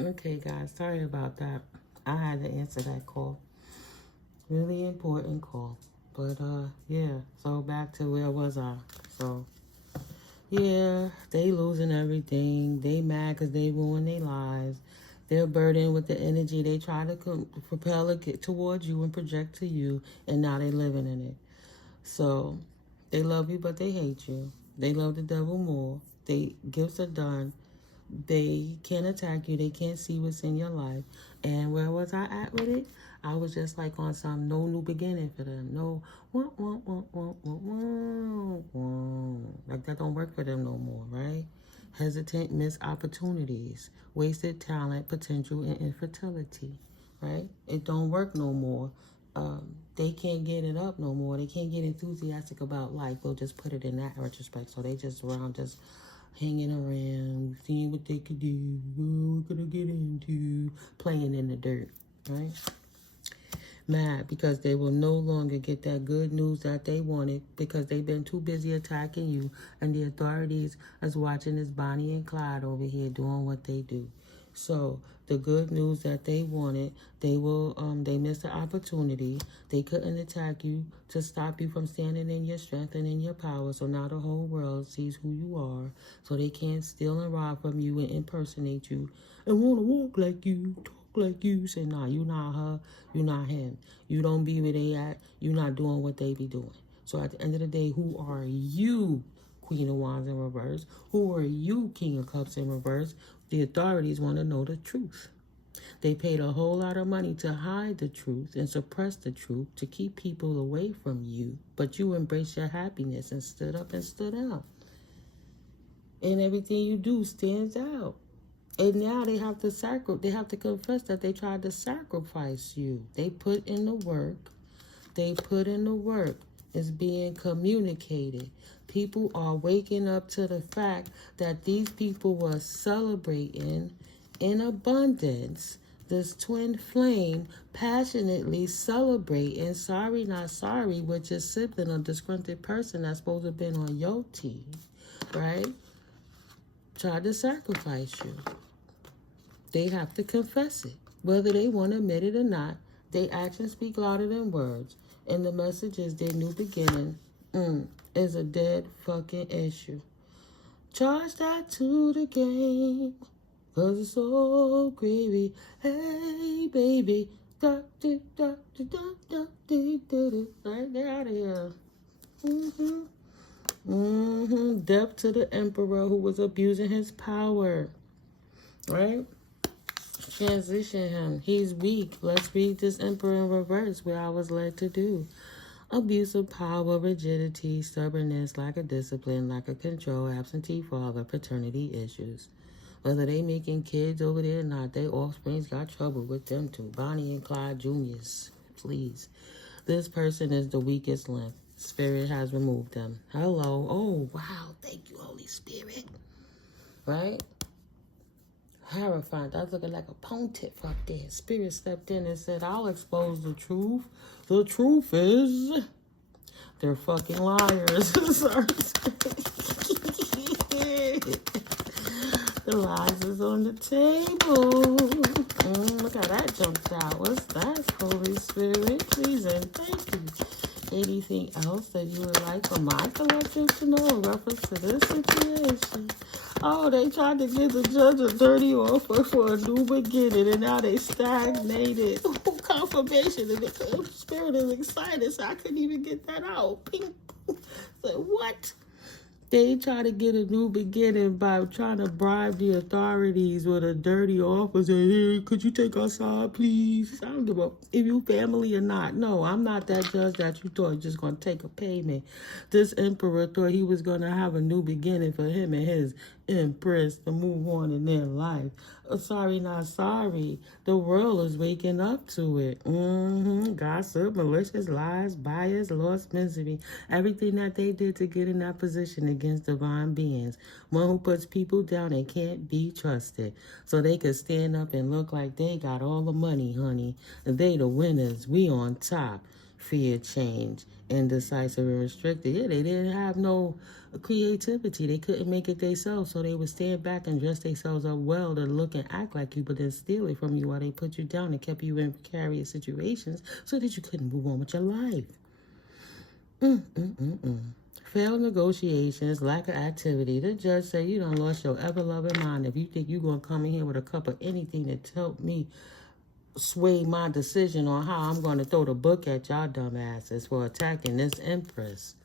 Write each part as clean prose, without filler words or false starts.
Okay, guys, sorry about that. I had to answer that call. Really important call. But, yeah. So, back to where was I? So, yeah, they losing everything. They mad because they ruined their lives. They're burdened with the energy they try to propel it get towards you and project to you, and now they living in it. So, they love you, but they hate you. They love the devil more. They gifts are done. They can't attack you. They can't see what's in your life. And where was I at with it? I was just like on some no new beginning for them. No, like that don't work for them no more, right? Hesitant, missed opportunities, wasted talent, potential, and infertility, right? It don't work no more. They can't get it up no more. They can't get enthusiastic about life. We'll just put it in that retrospect. So they just around just hanging around, seeing what they could do, what we're gonna get into, playing in the dirt, right? Mad because they will no longer get that good news that they wanted because they've been too busy attacking you, and the authorities is watching this Bonnie and Clyde over here doing what they do. So the good news that they wanted, they missed the opportunity. They couldn't attack you to stop you from standing in your strength and in your power. So now the whole world sees who you are. So they can't steal and rob from you and impersonate you and want to walk like you, talk like you. Say, nah, you not her, you not him. You don't be where they at. You not doing what they be doing. So at the end of the day, who are you, Queen of Wands in reverse? Who are you, King of Cups in reverse? The authorities want to know the truth. They paid a whole lot of money to hide the truth and suppress the truth to keep people away from you. But you embraced your happiness and stood up and stood out. And everything you do stands out. And now they have to confess that they tried to sacrifice you. They put in the work. It's being communicated. People are waking up to the fact that these people were celebrating in abundance. This twin flame passionately celebrating sorry not sorry with your sibling or disgruntled person that's supposed to have been on your team, right? Tried to sacrifice you. They have to confess it. Whether they want to admit it or not, their actions speak louder than words. And the message is their new beginning is a dead fucking issue. Charge that to the game, 'cause it's so gravy. Hey, baby. Right, get out of here. Death to the emperor who was abusing his power. Right? Transition him. He's weak. Let's read this emperor in reverse where I was led to do. Abuse of power, rigidity, stubbornness, lack of discipline, lack of control, absentee father, paternity issues. Whether they making kids over there or not, their offspring's got trouble with them too. Bonnie and Clyde Juniors, please. This person is the weakest link. Spirit has removed them. Hello. Oh, wow. Thank you, Holy Spirit. Right? Horrifying. That's looking like a pontiff up there. Spirit stepped in and said, I'll expose the truth. The truth is they're fucking liars. Sorry. The lies is on the table. Look how that jumped out. What's that, Holy Spirit? Please and thank you. Anything else that you would like for my collective to know in reference to this situation? Oh, they tried to give the judge a dirty offer for a new beginning, and now they stagnated. Oh, confirmation, and the spirit is excited, so I couldn't even get that out. Ping. So what? They try to get a new beginning by trying to bribe the authorities with a dirty offer. Say, hey, could you take our side, please? I don't give a if you family or not. No, I'm not that judge that you thought was just going to take a payment. This emperor thought he was going to have a new beginning for him and his empress to move on in their life. Sorry, not sorry. The world is waking up to it. Gossip, malicious lies, bias, lost misery. Everything that they did to get in that position against divine beings. One who puts people down and can't be trusted. So they could stand up and look like they got all the money, honey. They the winners. We on top. fear, change, indecisive, and restricted. Yeah, they didn't have no creativity. They couldn't make it themselves, so they would stand back and dress themselves up well to look and act like you, but then steal it from you while they put you down and kept you in precarious situations so that you couldn't move on with your life. Failed negotiations, lack of activity. The judge said, you done lost your ever-loving mind if you think you're going to come in here with a cup of anything to help me sway my decision on how I'm going to throw the book at y'all dumbasses for attacking this empress.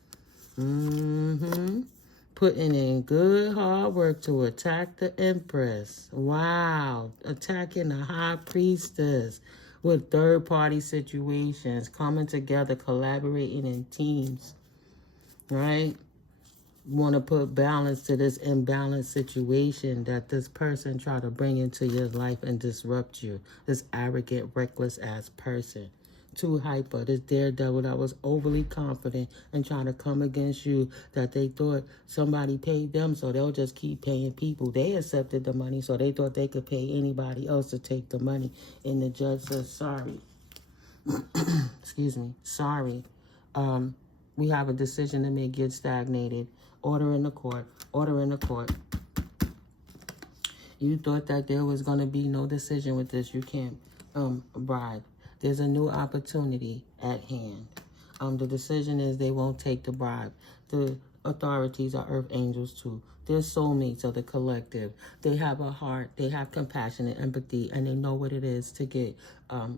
Putting in good hard work to attack the empress. Wow. Attacking the high priestess with third-party situations, coming together, collaborating in teams, right? Want to put balance to this imbalanced situation that this person try to bring into your life and disrupt you. This arrogant, reckless ass person. Too hyper. This daredevil that was overly confident and trying to come against you, that they thought somebody paid them, so they'll just keep paying people. They accepted the money, so they thought they could pay anybody else to take the money. And the judge says, sorry. Excuse me. Sorry. We have a decision to make. Get stagnated. Order in the court. Order in the court. You thought that there was going to be no decision with this. You can't bribe. There's a new opportunity at hand. The decision is they won't take the bribe. The authorities are earth angels too. They're soulmates of the collective. They have a heart. They have compassion and empathy, and they know what it is to get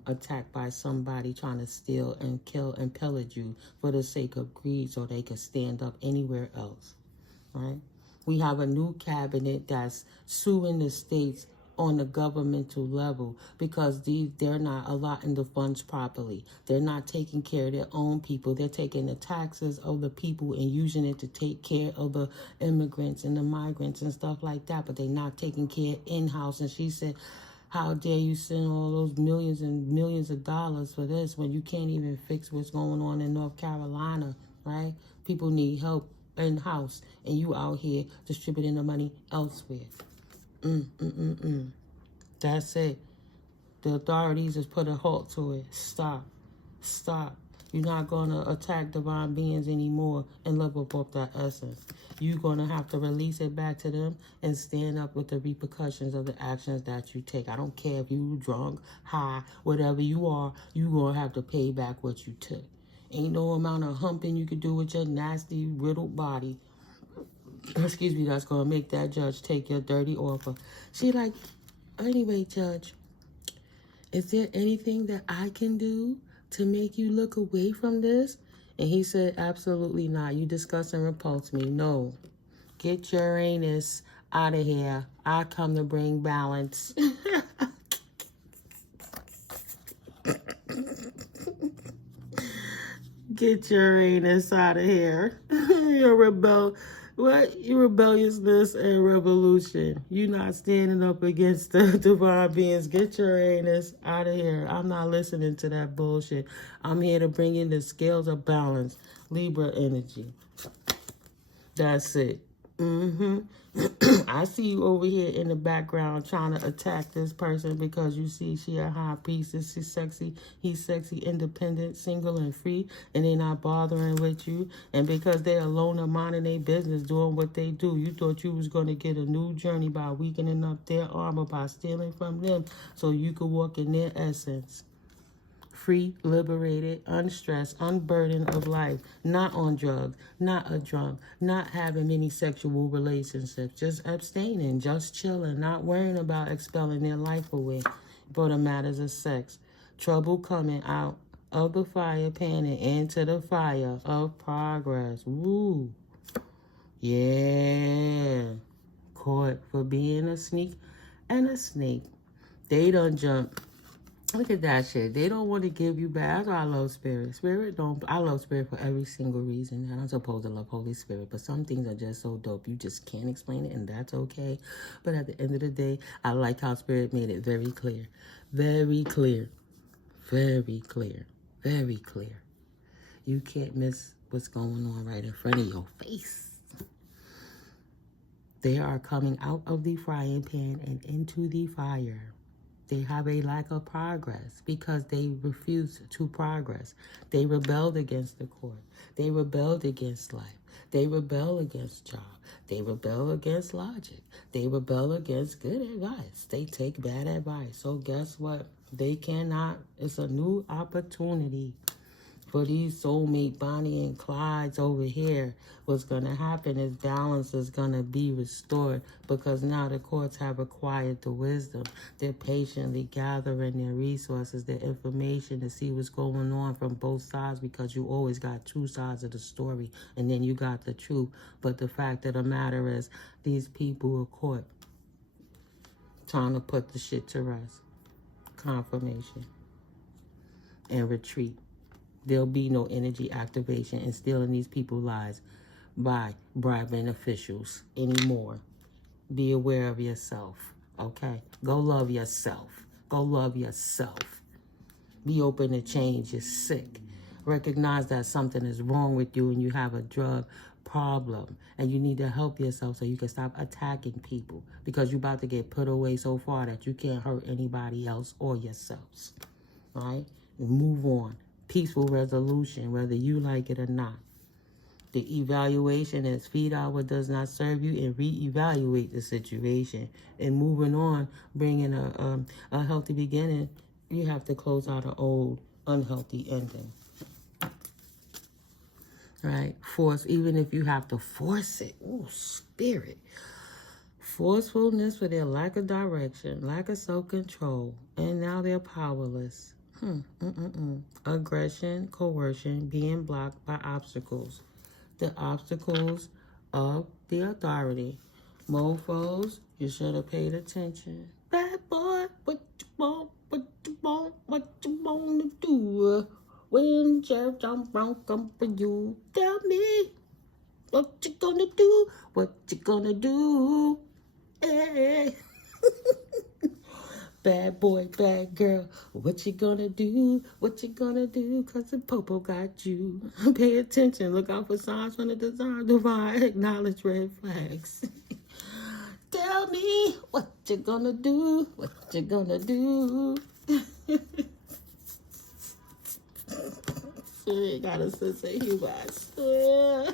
attacked by somebody trying to steal and kill and pillage you for the sake of greed so they can stand up anywhere else, right? We have a new cabinet that's suing the states on the governmental level because they're not allotting the funds properly. They're not taking care of their own people. They're taking the taxes of the people and using it to take care of the immigrants and the migrants and stuff like that, but they're not taking care in-house. And she said, how dare you send all those millions and millions of dollars for this when you can't even fix what's going on in North Carolina, right? People need help in-house, and you out here distributing the money elsewhere. That's it. The authorities has put a halt to it. Stop. Stop. You're not going to attack divine beings anymore and live up that essence. You're going to have to release it back to them and stand up with the repercussions of the actions that you take. I don't care if you drunk, high, whatever you are, you're going to have to pay back what you took. Ain't no amount of humping you could do with your nasty, riddled body, excuse me, that's going to make that judge take your dirty offer. She like, anyway, judge, is there anything that I can do to make you look away from this? And he said, absolutely not. You disgust and repulse me. No. Get your anus out of here. I come to bring balance. Get your anus out of here. Your rebelliousness and revolution. You not standing up against the divine beings. Get your anus out of here. I'm not listening to that bullshit. I'm here to bring in the scales of balance. Libra energy. That's it. I see you over here in the background trying to attack this person because you see she a high priestess. She's sexy. He's sexy, independent, single, and free, and they not bothering with you. And because they alone are minding their business, doing what they do, you thought you was going to get a new journey by weakening up their armor, by stealing from them so you could walk in their essence. Free, liberated, unstressed, unburdened of life, not on drugs, not a drunk, not having many sexual relationships, just abstaining, just chilling, not worrying about expelling their life away for the matters of sex. Trouble coming out of the fire pan and into the fire of progress. Woo. Yeah. Caught for being a sneak and a snake. They done jumped. Look at that shit. They don't want to give you back. That's why I love Spirit. I love Spirit for every single reason. And I'm supposed to love Holy Spirit. But some things are just so dope. You just can't explain it, and that's okay. But at the end of the day, I like how Spirit made it very clear. Very clear. Very clear. Very clear. You can't miss what's going on right in front of your face. They are coming out of the frying pan and into the fire. They have a lack of progress because they refuse to progress. They rebelled against the court. They rebelled against life. They rebel against job. They rebel against logic. They rebel against good advice. They take bad advice. So guess what? They cannot. It's a new opportunity for these soulmate Bonnie and Clydes over here. What's going to happen is balance is going to be restored because now the courts have acquired the wisdom. They're patiently gathering their resources, their information to see what's going on from both sides because you always got two sides of the story and then you got the truth. But the fact of the matter is these people are caught trying to put the shit to rest. Confirmation and retreat. There'll be no energy activation and stealing these people's lives by bribing officials anymore. Be aware of yourself, okay? Go love yourself. Go love yourself. Be open to change. You're sick. Recognize that something is wrong with you and you have a drug problem and you need to help yourself so you can stop attacking people because you're about to get put away so far that you can't hurt anybody else or yourselves, right? And move on. Peaceful resolution, whether you like it or not. The evaluation is feed out what does not serve you and reevaluate the situation. And moving on, bringing a healthy beginning, you have to close out an old, unhealthy ending. Right? Force, even if you have to force it. Ooh, spirit. Forcefulness for their lack of direction, lack of self-control, and now they're powerless. Aggression, coercion, being blocked by obstacles. The obstacles of the authority. Mofos, you should have paid attention. Bad boy, what you want, what you want, what you want to do? When Sheriff John Brown come for you, tell me what you gonna do, what you gonna do. Hey. Bad boy, bad girl, what you gonna do? What you gonna do? Cause the popo got you. Pay attention, look out for signs from the divine, acknowledge red flags. Tell me what you gonna do? What you gonna do? She got a sense of humor, I swear.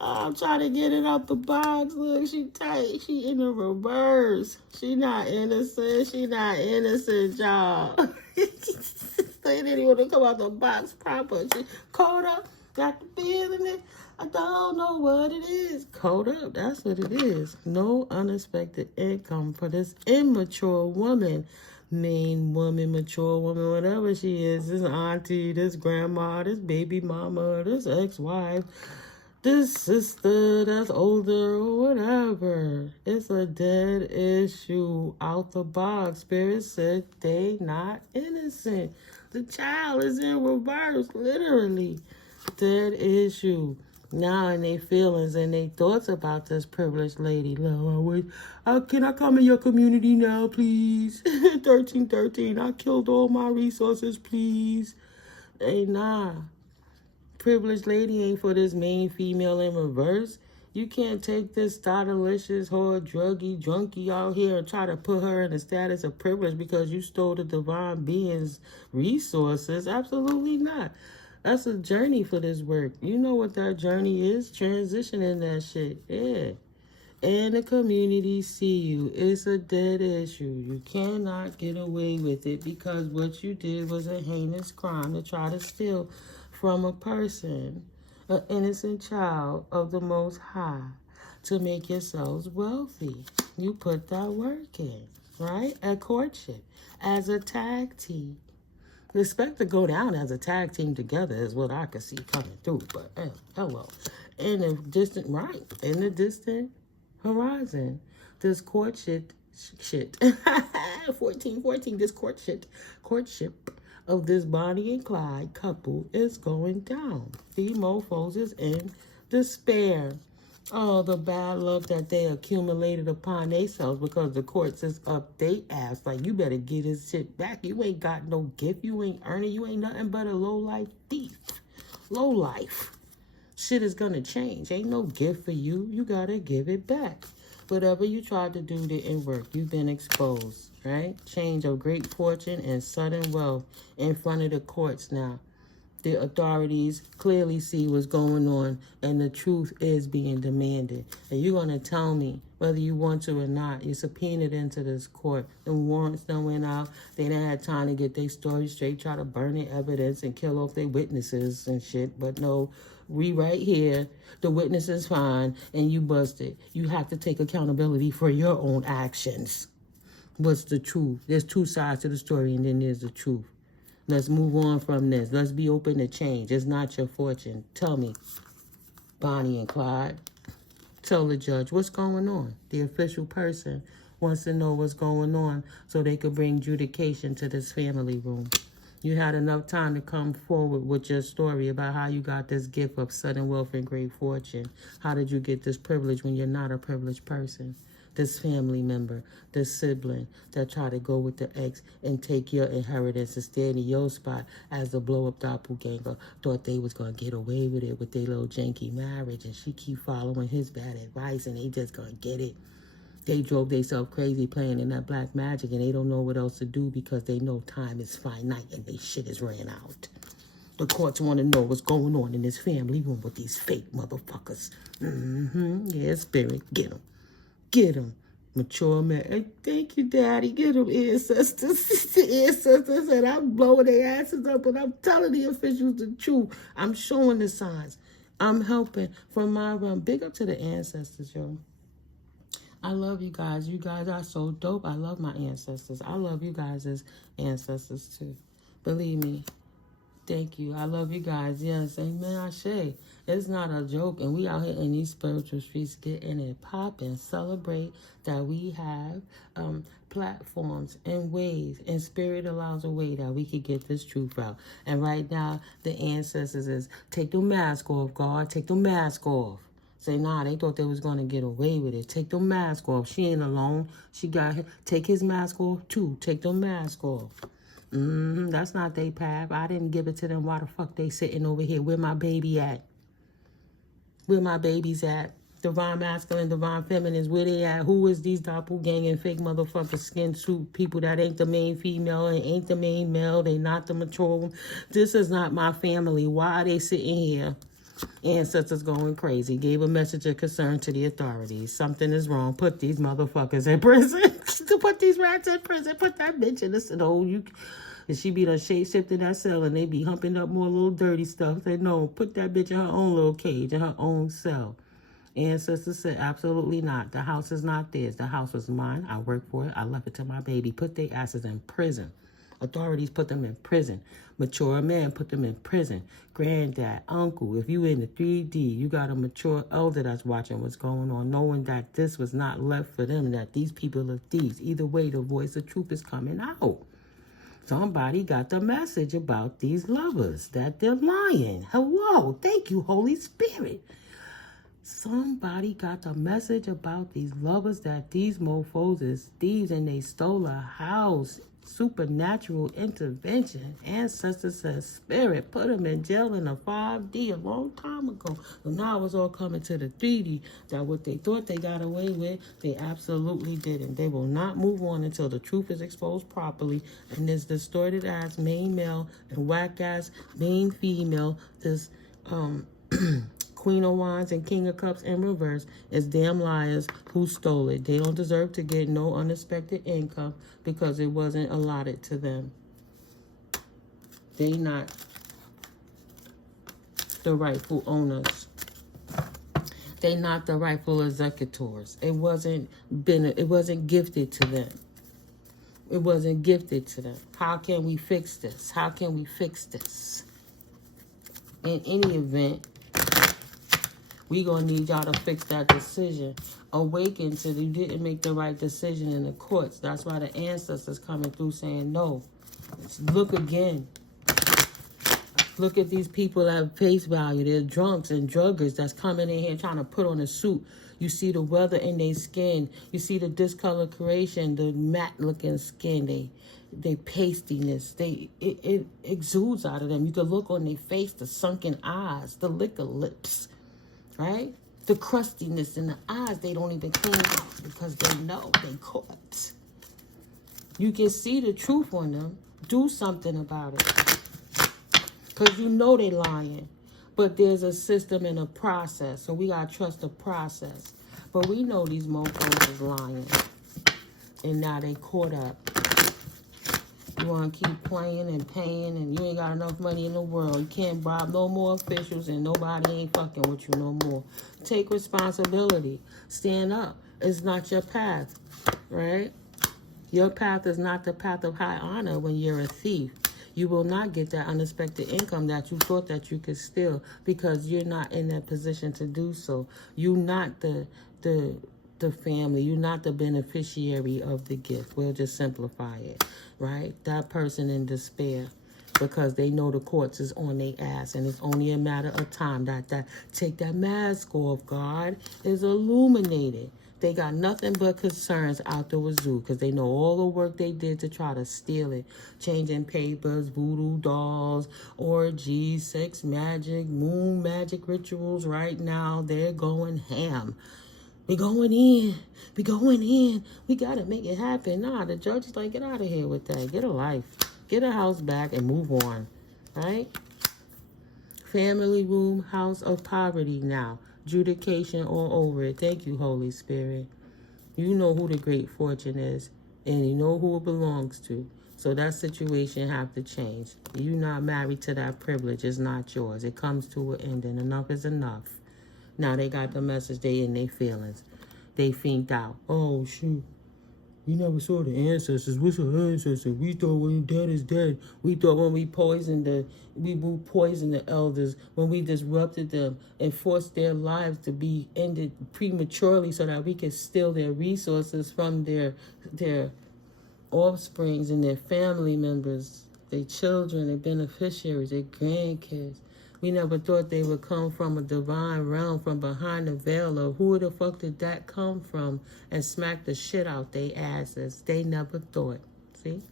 I'm trying to get it out the box. Look, she tight. She in the reverse. She not innocent. She not innocent, y'all. They didn't even come out the box proper. She caught up. Got the feeling it. I don't know what it is. Caught up. That's what it is. No unexpected income for this immature woman. Mean woman, mature woman, whatever she is. This auntie, this grandma, this baby mama, this ex-wife. This sister that's older or whatever. It's a dead issue out the box. Spirit said they not innocent. The child is in reverse, literally. Dead issue. Now in their feelings and their thoughts about this privileged lady. Can I come in your community now, please? 1313, I killed all my resources, please. Hey, nah. Privileged lady ain't for this main female in reverse. You can't take this stardelicious, whore, druggy, junkie out here and try to put her in the status of privilege because you stole the divine being's resources. Absolutely not. That's a journey for this work. You know what that journey is? Transitioning that shit. Yeah. And the community see you. It's a dead issue. You cannot get away with it because what you did was a heinous crime to try to steal from a person, an innocent child of the Most High, to make yourselves wealthy. You put that work in, right? At courtship, as a tag team. Expect to go down as a tag team together is what I could see coming through, but hello. In the distant, right, in the distant horizon, this courtship shit. 1414, this courtship of this Bonnie and Clyde couple is going down. The mofos is in despair. Oh, the bad luck that they accumulated upon themselves because the courts is up they ass. Like, you better get his shit back. You ain't got no gift. You ain't earning. You ain't nothing but a low-life thief. Low-life. Shit is gonna change. Ain't no gift for you. You gotta give it back. Whatever you tried to do didn't work. You've been exposed, right? Change of great fortune and sudden wealth in front of the courts now. The authorities clearly see what's going on, and the truth is being demanded. And you're going to tell me whether you want to or not. You're subpoenaed into this court. The warrants done went out. They didn't have time to get their story straight, try to burn their evidence and kill off their witnesses and shit. But no, we right here. The witness is fine, and you busted. You have to take accountability for your own actions. What's the truth? There's two sides to the story, and then there's the truth. Let's move on from this. Let's be open to change. It's not your fortune. Tell me, Bonnie and Clyde. Tell the judge what's going on. The official person wants to know what's going on so they could bring judication to this family room. You had enough time to come forward with your story about how you got this gift of sudden wealth and great fortune. How did you get this privilege when you're not a privileged person? This family member, this sibling that tried to go with the ex and take your inheritance and stand in your spot as the blow-up doppelganger, thought they was going to get away with it with their little janky marriage, and she keep following his bad advice, and they just going to get it. They drove themselves crazy playing in that black magic, and they don't know what else to do because they know time is finite and they shit is ran out. The courts want to know what's going on in this family room with these fake motherfuckers. Yeah, spirit, get them. Get them. Mature man. Hey, thank you, Daddy. Get them, ancestors. The ancestors, and I'm blowing their asses up, and I'm telling the officials the truth. I'm showing the signs. I'm helping from my run. Big up to the ancestors, yo. I love you guys. You guys are so dope. I love my ancestors. I love you guys as ancestors, too. Believe me. Thank you. I love you guys. Yes, amen. I say it's not a joke, and we out here in these spiritual streets getting it popping. Celebrate that we have platforms and ways, and spirit allows a way that we can get this truth out. And right now, the ancestors is take the mask off, God. Take the mask off. Say, nah, they thought they was going to get away with it. Take the mask off. She ain't alone. She got take his mask off, too. Take the mask off. That's not their path. I didn't give it to them. Why the fuck they sitting over here? Where my baby at? Where my babies at? Divine masculine, divine feminines, where they at? Who is these doppelganger fake motherfucker skin suit people that ain't the main female and ain't the main male? They not the mature one. This is not my family. Why are they sitting here? Ancestors going crazy. Gave a message of concern to the authorities. Something is wrong. Put these motherfuckers in prison. Put these rats in prison. Put that bitch in this. And she be done shape-shifting that cell, and they be humping up more little dirty stuff. They no, put that bitch in her own little cage, in her own cell. Ancestors said, absolutely not. The house is not theirs. The house was mine. I worked for it. I left it to my baby. Put their asses in prison. Authorities put them in prison. Mature man put them in prison. Granddad, uncle, if you in the 3D, you got a mature elder that's watching what's going on, knowing that this was not left for them, that these people are thieves. Either way, the voice of truth is coming out. Somebody got the message about these lovers, that they're lying. Hello, thank you, Holy Spirit. Somebody got the message about these lovers, that these mofos is thieves and they stole a house. Supernatural intervention. Ancestors said spirit put them in jail in a 5D a long time ago. But now it's all coming to the 3D, that what they thought they got away with, they absolutely didn't. They will not move on until the truth is exposed properly. And this distorted ass main male and whack ass main female, this Queen of Wands and King of Cups in reverse is damn liars who stole it. They don't deserve to get no unexpected income because it wasn't allotted to them. They not the rightful owners. They not the rightful executors. It wasn't gifted to them. It wasn't gifted to them. How can we fix this? How can we fix this? In any event, we gonna need y'all to fix that decision. Awaken to you didn't make the right decision in the courts. That's why the ancestors coming through saying no. Look again. Look at these people at face value. They're drunks and druggers that's coming in here trying to put on a suit. You see the weather in their skin. You see the discoloration, the matte looking skin. They pastiness. It exudes out of them. You can look on their face, the sunken eyes, the liquor lips. Right? The crustiness in the eyes, they don't even clean up because they know they caught. You can see the truth on them. Do something about it. Because you know they lying. But there's a system and a process. So we got to trust the process. But we know these mofos is lying. And now they caught up. You want to keep playing and paying, and you ain't got enough money in the world. You can't bribe no more officials, and nobody ain't fucking with you no more. Take responsibility. Stand up. It's not your path, right? Your path is not the path of high honor when you're a thief. You will not get that unexpected income that you thought that you could steal because you're not in that position to do so. You're not the family. You're not the beneficiary of the gift. We'll just simplify it, right? That person in despair because they know the courts is on their ass and it's only a matter of time that take that mask off. God is illuminated. They got nothing but concerns out the wazoo because they know all the work they did to try to steal it. Changing papers, voodoo dolls, orgies, sex magic, moon magic rituals. Right now, they're going ham. We going in. We going in. We got to make it happen. Nah, the judge is like, get out of here with that. Get a life. Get a house back and move on. Right? Family room, house of poverty now. Judication all over it. Thank you, Holy Spirit. You know who the great fortune is. And you know who it belongs to. So that situation have to change. You're not married to that privilege. It's not yours. It comes to an end. And enough is enough. Now they got the message, they in their feelings. They finked out. Oh, shoot. We never saw the ancestors. What's our ancestors? We thought when dead is dead. We thought when we poisoned the elders, when we disrupted them and forced their lives to be ended prematurely so that we could steal their resources from their offsprings and their family members, their children, their beneficiaries, their grandkids. We never thought they would come from a divine realm from behind the veil of who the fuck did that come from and smack the shit out they asses. They never thought. See?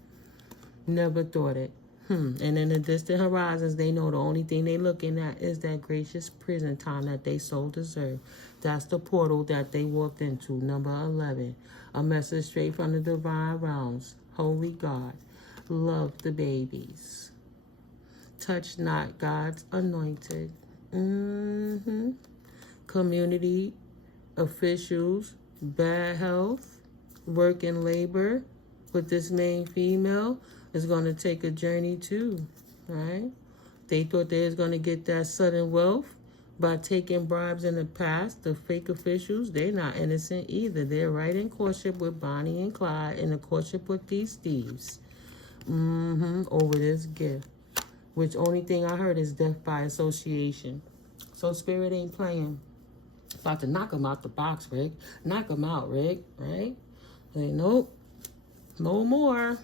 Never thought it. And in the distant horizons, they know the only thing they looking at is that gracious prison time that they so deserve. That's the portal that they walked into, number 11. A message straight from the divine realms. Holy God, love the babies. Touch not God's anointed. Community officials, bad health, work and labor with this main female is going to take a journey too, right? They thought they was going to get that sudden wealth by taking bribes in the past. The fake officials, they're not innocent either. They're right in courtship with Bonnie and Clyde in a courtship with these thieves. Over this gift. Which only thing I heard is death by association. So Spirit ain't playing. About to knock him out the box, Rick. Knock him out, Rick, right? Like, nope. No more.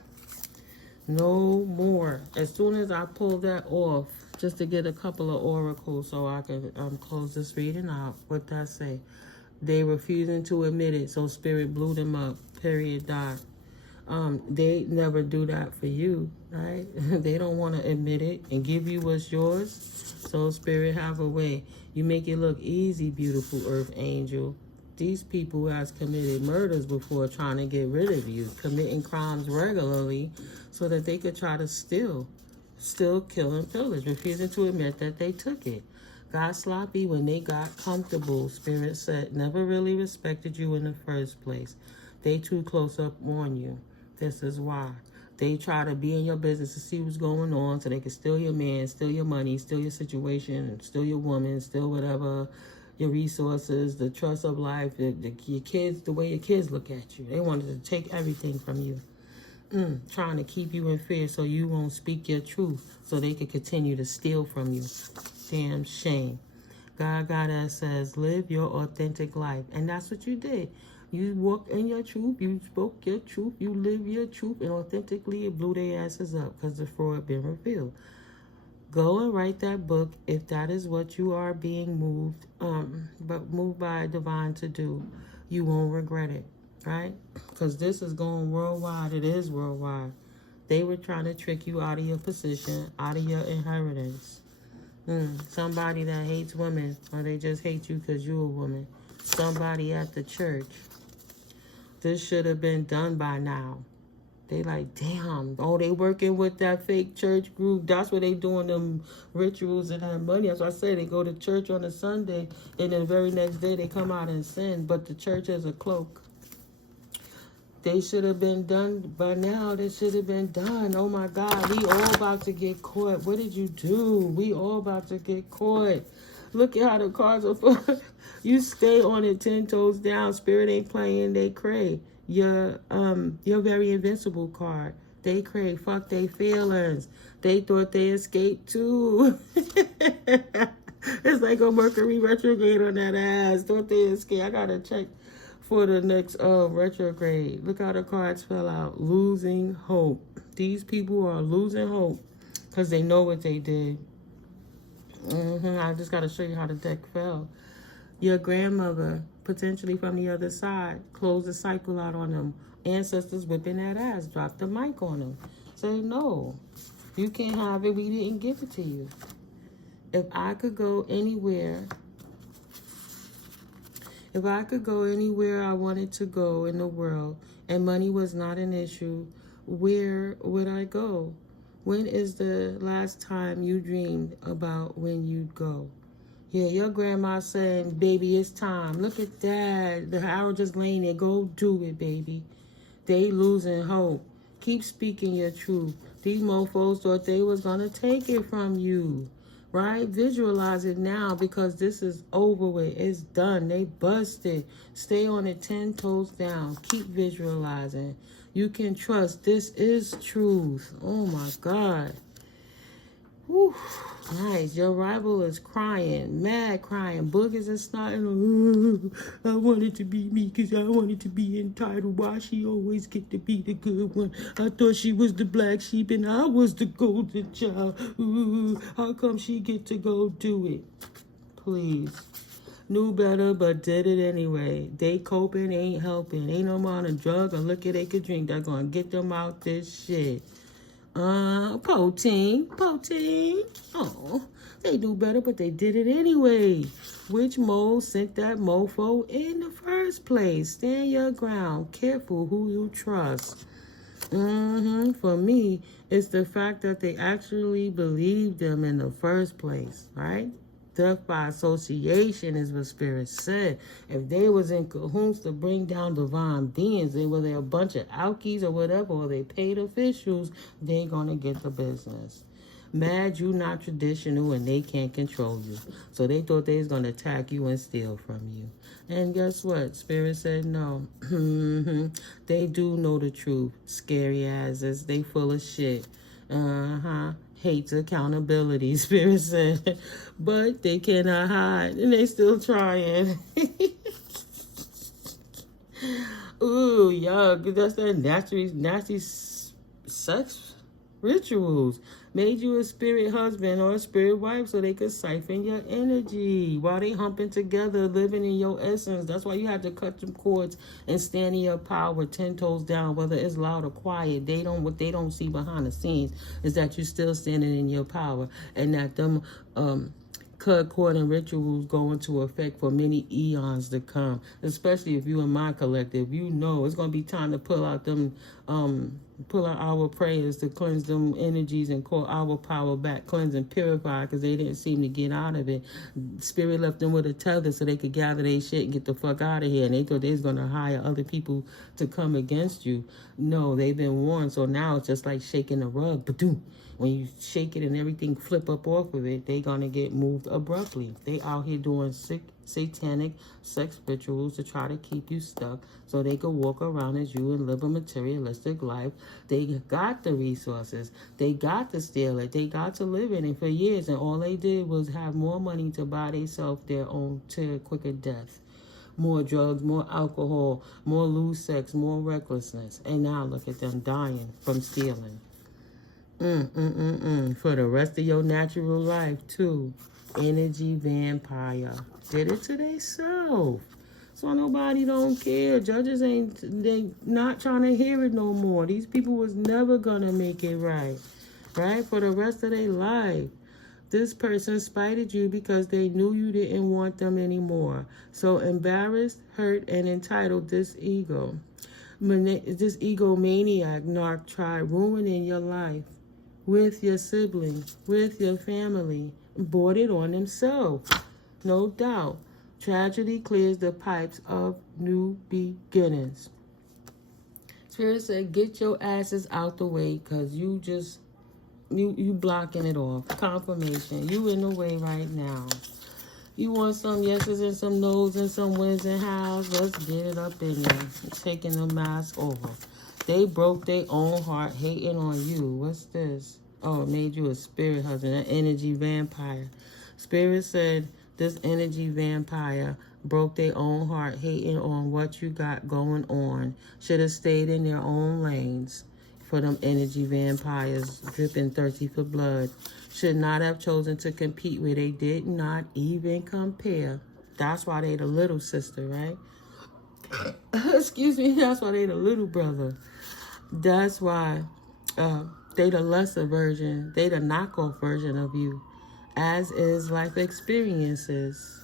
No more. As soon as I pull that off, just to get a couple of oracles so I can close this reading out. What that say? They refusing to admit it, so Spirit blew them up. Period. Dot. They never do that for you, right? They don't want to admit it and give you what's yours. So Spirit have a way. You make it look easy, beautiful earth angel. These people has committed murders before trying to get rid of you, committing crimes regularly so that they could try to still kill and pillage, refusing to admit that they took it. Got sloppy when they got comfortable. Spirit said, never really respected you in the first place. They too close up on you. This is why. They try to be in your business to see what's going on so they can steal your man, steal your money, steal your situation, steal your woman, steal whatever, your resources, the trust of life, your kids, the way your kids look at you. They wanted to take everything from you. Trying to keep you in fear so you won't speak your truth so they can continue to steal from you. Damn shame. GodGoddess says, live your authentic life. And that's what you did. You walked in your truth, you spoke your truth, you live your truth, and authentically it blew their asses up because the fraud been revealed. Go and write that book if that is what you are being moved by divine to do. You won't regret it, right? Because this is going worldwide. It is worldwide. They were trying to trick you out of your position, out of your inheritance. Somebody that hates women, or they just hate you because you're a woman. Somebody at the church. This should have been done by now. They like, damn, oh, they working with that fake church group. That's what they doing them rituals and have money. That's why I say they go to church on a Sunday, and then the very next day they come out and sin, but the church has a cloak. They should have been done by now. They should have been done. Oh my God, we all about to get caught. What did you do? We all about to get caught. Look at how the cards are. You stay on it 10 toes down. Spirit ain't playing. They cray. Your very invincible card. They cray. Fuck they feelings. They thought they escaped too. It's like a Mercury retrograde on that ass. Thought they escaped. I gotta check for the next retrograde. Look how the cards fell out. Losing hope. These people are losing hope because they know what they did. I just got to show you how the deck fell. Your grandmother, potentially from the other side, closed the cycle out on them. Ancestors whipping that ass. Drop the mic on them. Say, no, you can't have it. We didn't give it to you. If I could go anywhere I wanted to go in the world and money was not an issue, where would I go? When is the last time you dreamed about when you'd go? Yeah, your grandma saying, baby, it's time. Look at that. The arrow just laying there. Go do it, baby. They losing hope. Keep speaking your truth. These mofos thought they was going to take it from you. Right? Visualize it now because this is over with. It's done. They busted. Stay on it 10 toes down. Keep visualizing. You can trust. This is truth. Oh my God. Whew. Nice. Your rival is crying. Mad crying. Boogers and snotting. I wanted to be me because I wanted to be entitled. Why she always get to be the good one? I thought she was the black sheep and I was the golden child. Ooh, how come she get to go do it? Please. Knew better but did it anyway. They coping, ain't helping. Ain't no more on a drug or liquor they could drink. They're going to get them out this shit. Poteen. Oh, they do better, but they did it anyway. Which mole sent that mofo in the first place? Stand your ground. Careful who you trust. For me, it's the fact that they actually believed them in the first place, right? Death by association is what Spirit said. If they was in cahoots to bring down divine beings, they were they a bunch of alkies or whatever, or they paid officials, they gonna get the business. Mad you not traditional and they can't control you. So they thought they was gonna attack you and steal from you. And guess what? Spirit said no. They do know the truth. Scary asses. They full of shit. Hates accountability, Spirit said. But they cannot hide. And they still trying. Ooh, yuck. That's that nasty sex rituals. Made you a spirit husband or a spirit wife so they could siphon your energy while they humping together, living in your essence. That's why you have to cut them cords and stand in your power 10 toes down, whether it's loud or quiet. What they don't see behind the scenes is that you're still standing in your power and that them cut cord and rituals go into effect for many eons to come, especially if you in my collective. You know it's gonna be time to pull out our prayers to cleanse them energies and call our power back, cleanse and purify, because they didn't seem to get out of it. Spirit left them with a tether so they could gather their shit and get the fuck out of here, and they thought they was gonna hire other people to come against you. No, they've been warned. So now it's just like shaking the rug. Ba-doom. When you shake it and everything flip up off of it, they gonna get moved abruptly. They out here doing satanic sex rituals to try to keep you stuck so they could walk around as you and live a materialistic life. They got the resources. They got to steal it. They got to live in it for years, and all they did was have more money to buy themselves their own to quicker death. More drugs, more alcohol, more loose sex, more recklessness. And now look at them dying from stealing. For the rest of your natural life, too. Energy vampire. Did it to themselves. So nobody don't care. Judges they not trying to hear it no more. These people was never gonna make it right. Right? For the rest of their life. This person spited you because they knew you didn't want them anymore. So embarrassed, hurt, and entitled, this egomaniac narc tried ruining your life with your siblings, with your family, brought it on himself. No doubt. Tragedy clears the pipes of new beginnings. Spirit said, get your asses out the way, because you blocking it off. Confirmation. You in the way right now. You want some yeses and some nos and some wins and hows? Let's get it up in there. Taking the mask over. They broke their own heart hating on you. What's this? Oh, it made you a spirit husband, an energy vampire. Spirit said this energy vampire broke their own heart hating on what you got going on. Should have stayed in their own lanes. For them energy vampires dripping thirsty for blood. Should not have chosen to compete where they did not even compare. That's why they the little sister, right? Excuse me, that's why they the little brother. That's why they the lesser version. They the knockoff version of you. As is life experiences.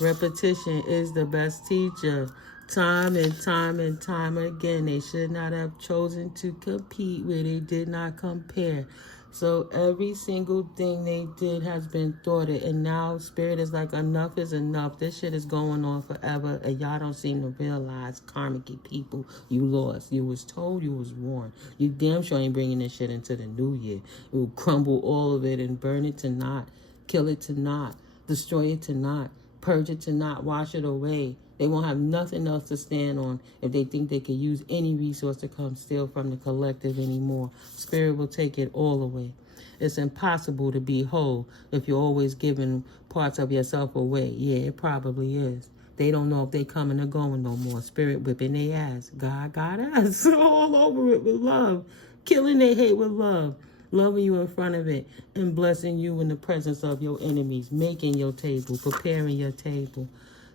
Repetition is the best teacher. Time and time and time again, they should not have chosen to compete where they did not compare. So every single thing they did has been thwarted, and now Spirit is like, enough is enough. This shit is going on forever, and y'all don't seem to realize, karmic people, you lost. You was told, you was warned. You damn sure ain't bringing this shit into the new year. It will crumble all of it and burn it to naught, kill it to naught, destroy it to naught, purge it to naught, wash it away. They won't have nothing else to stand on if they think they could use any resource to come steal from the collective anymore. Spirit will take it all away. It's impossible to be whole if you're always giving parts of yourself away. Yeah, it probably is. They don't know if they coming or going no more. Spirit whipping their ass. God got us all over it with love. Killing their hate with love. Loving you in front of it. And blessing you in the presence of your enemies. Making your table. Preparing your table.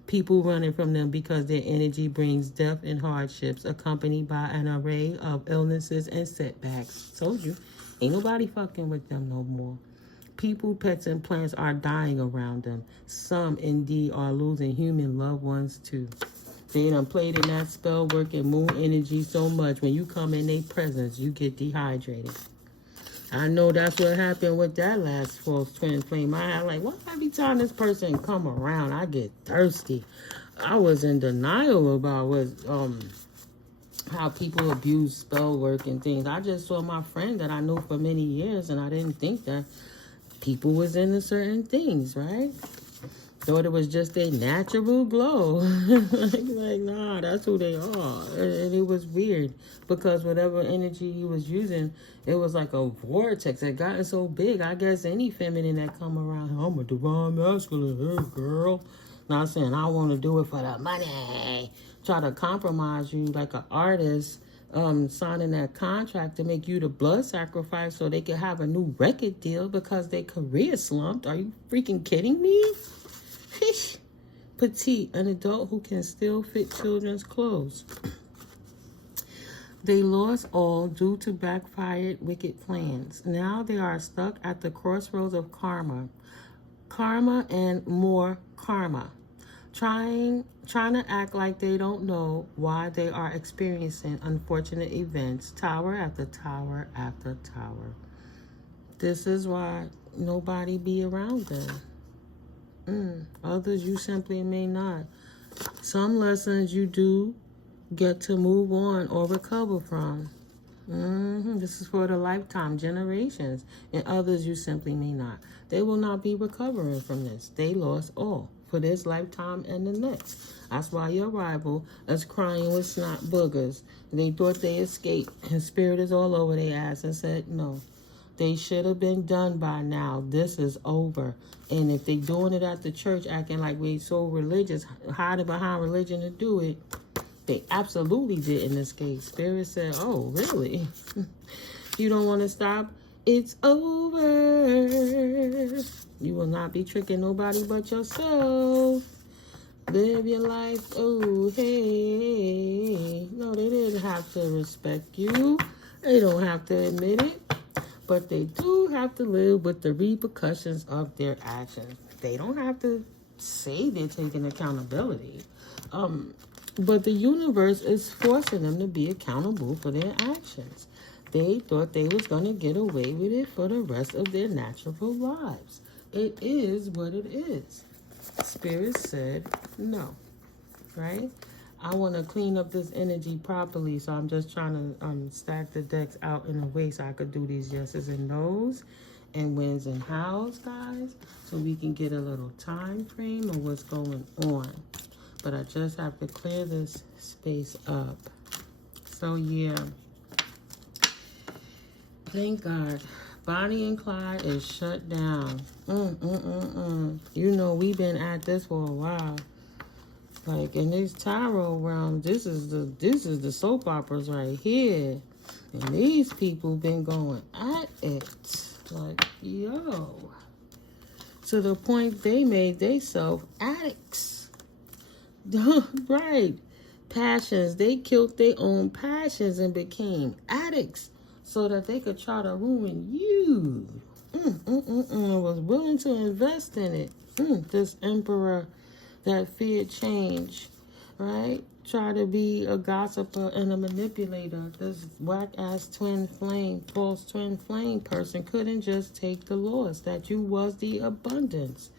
People running from them because their energy brings death and hardships, accompanied by an array of illnesses and setbacks. Told you, ain't nobody fucking with them no more. People, pets, and plants are dying around them. Some, indeed, are losing human loved ones, too. They done played in that spell work and moon energy so much, when you come in their presence, you get dehydrated. I know that's what happened with that last false twin flame. I had like, what every time this person come around, I get thirsty. I was in denial about what, how people abuse spell work and things. I just saw my friend that I knew for many years, and I didn't think that people was into certain things, right? Thought it was just a natural glow. like, nah, that's who they are. And it was weird because whatever energy he was using, it was like a vortex that gotten so big. I guess any feminine that come around, I'm a divine masculine, hey girl. Not saying I want to do it for the money. Try to compromise you like an artist, signing that contract to make you the blood sacrifice so they can have a new record deal because their career slumped. Are you freaking kidding me? Petite, an adult who can still fit children's clothes. They lost all due to backfired wicked plans. Now they are stuck at the crossroads of karma. Karma and more karma. Trying to act like they don't know why they are experiencing unfortunate events. Tower after tower after tower. This is why nobody be around them. Others you simply may not. Some lessons you do get to move on or recover from. This is for the lifetime, generations. And others you simply may not. They will not be recovering from this. They lost all for this lifetime and the next. That's why your rival is crying with snot boogers. They thought they escaped, and Spirit is all over their ass and said no. They should have been done by now. This is over. And if they doing it at the church, acting like we so religious, hiding behind religion to do it, they absolutely didn't escape. Spirit said, oh, really? You don't want to stop? It's over. You will not be tricking nobody but yourself. Live your life. Oh, hey. No, they didn't have to respect you. They don't have to admit it. but they do have to live with the repercussions of their actions. They don't have to say they're taking accountability. But the universe is forcing them to be accountable for their actions. They thought they was going to get away with it for the rest of their natural lives. It is what it is. Spirit said no, right? I want to clean up this energy properly, so I'm just trying to stack the decks out in a way so I could do these yeses and nos and wins and hows, guys, so we can get a little time frame of what's going on. But I just have to clear this space up. So, yeah. Thank God. Bonnie&Clyde is shut down. You know, we've been at this for a while. Like, in this tarot realm, this is the soap operas right here. And these people been going at it. Like, yo. To the point they made themselves addicts. Right. Passions. They killed their own passions and became addicts so that they could try to ruin you. Was willing to invest in it. This emperor that feared change, right? Try to be a gossiper and a manipulator. This whack-ass twin flame, false twin flame person couldn't just take the loss. That you was the abundance.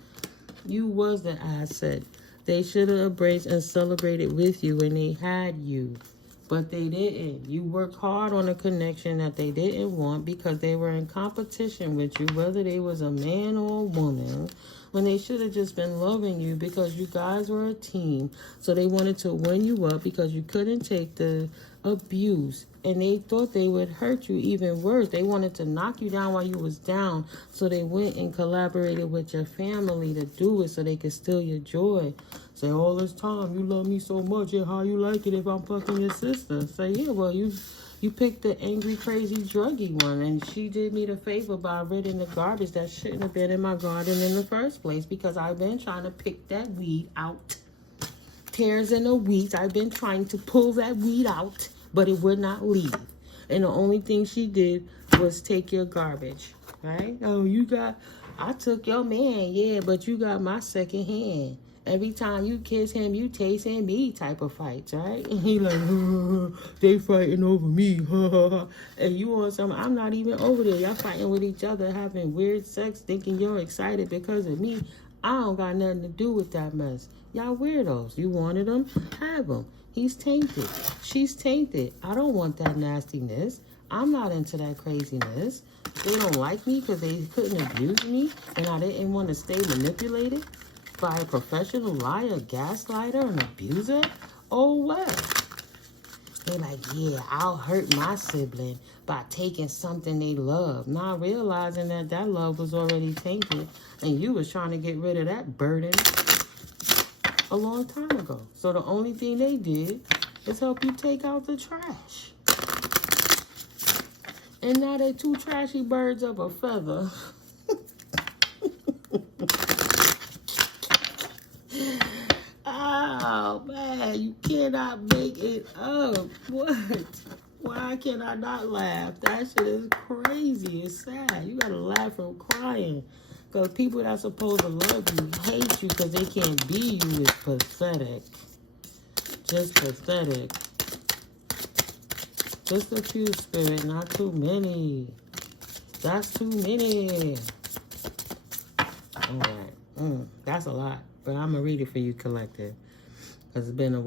You was the asset. They should have embraced and celebrated with you when they had you. But they didn't. You worked hard on a connection that they didn't want because they were in competition with you, whether they was a man or a woman, when they should have just been loving you because you guys were a team. So they wanted to win you up because you couldn't take the abuse. And they thought they would hurt you even worse. They wanted to knock you down while you was down. So they went and collaborated with your family to do it so they could steal your joy. Say, all this time, you love me so much, and how you like it if I'm fucking your sister? Say, yeah, well, you picked the angry, crazy, druggy one, and she did me the favor by ridding the garbage that shouldn't have been in my garden in the first place because I've been trying to pick that weed out. Tears in the weeds. I've been trying to pull that weed out, but it would not leave. And the only thing she did was take your garbage, right? Oh, I took your man, yeah, but you got my second hand. Every time you kiss him, you tasting me type of fights, right? And he like, they fighting over me. And you on something, I'm not even over there. Y'all fighting with each other, having weird sex, thinking you're excited because of me. I don't got nothing to do with that mess. Y'all weirdos. You wanted him? Have him. He's tainted. She's tainted. I don't want that nastiness. I'm not into that craziness. They don't like me because they couldn't abuse me and I didn't want to stay manipulated by a professional liar, gaslighter, and abuser? Oh, what? They're like, yeah, I'll hurt my sibling by taking something they love, not realizing that that love was already tainted, and you was trying to get rid of that burden a long time ago. So the only thing they did is help you take out the trash. And now they're two trashy birds of a feather. Oh, man, you cannot make it up. What? Why can I not laugh? That shit is crazy. It's sad. You gotta laugh from crying. Because people that's supposed to love you hate you because they can't be you is pathetic. Just pathetic. Just a few, Spirit, not too many. That's too many. All right. That's a lot. But I'm going to read it for you, collective. Because it's been a while.